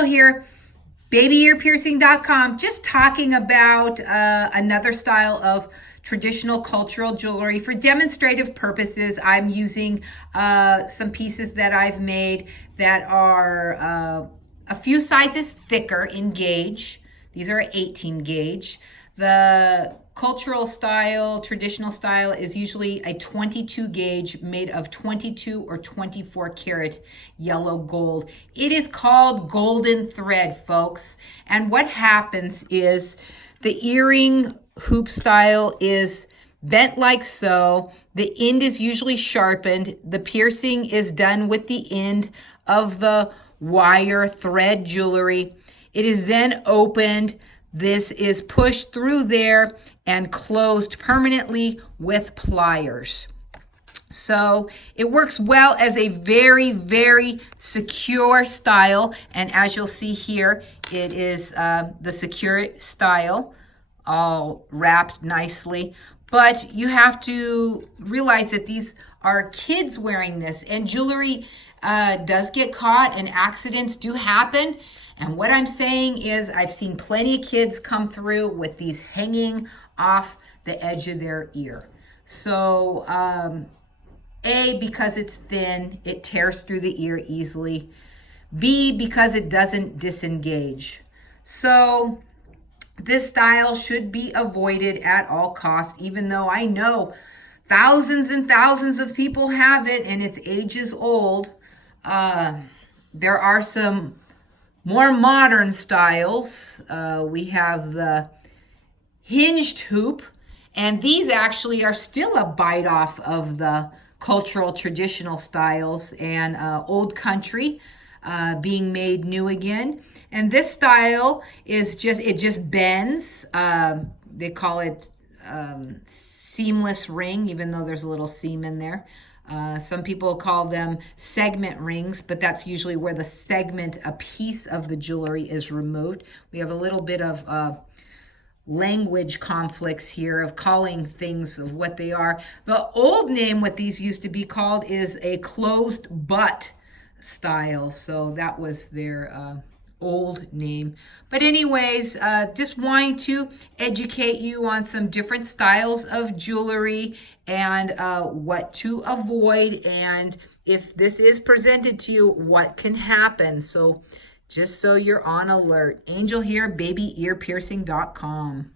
Angel here, babyearpiercing.com, just talking about another style of traditional cultural jewelry for demonstrative purposes. I'm using some pieces that I've made that are a few sizes thicker in gauge. These are 18 gauge. The cultural style, traditional style is usually a 22 gauge made of 22 or 24 karat yellow gold. It is called golden thread, folks. And what happens is the earring hoop style is bent like so. The end is usually sharpened. The piercing is done with the end of the wire thread jewelry. It is then opened. This is pushed through there and closed permanently with pliers. So it works well as a very, very secure style. And as you'll see here, it is the secure style, all wrapped nicely. But you have to realize that these are kids wearing this, and jewelry does get caught and accidents do happen. And what I'm saying is I've seen plenty of kids come through with these hanging off the edge of their ear. So A, because it's thin, it tears through the ear easily. B, because it doesn't disengage. So this style should be avoided at all costs, even though I know thousands and thousands of people have it and it's ages old. There are some more modern styles. We have the hinged hoop, and these actually are still a bite off of the cultural traditional styles and old country being made new again. And this style is it just bends. They call it seamless ring, even though there's a little seam in there. Some people call them segment rings, but that's usually where the segment, a piece of the jewelry, is removed. We have a little bit of language conflicts here of calling things of what they are. The old name, what these used to be called, is a closed butt style. So that was their old name. But anyways, just wanting to educate you on some different styles of jewelry and what to avoid, and if this is presented to you, what can happen. So just so you're on alert. Angel here, babyearpiercing.com.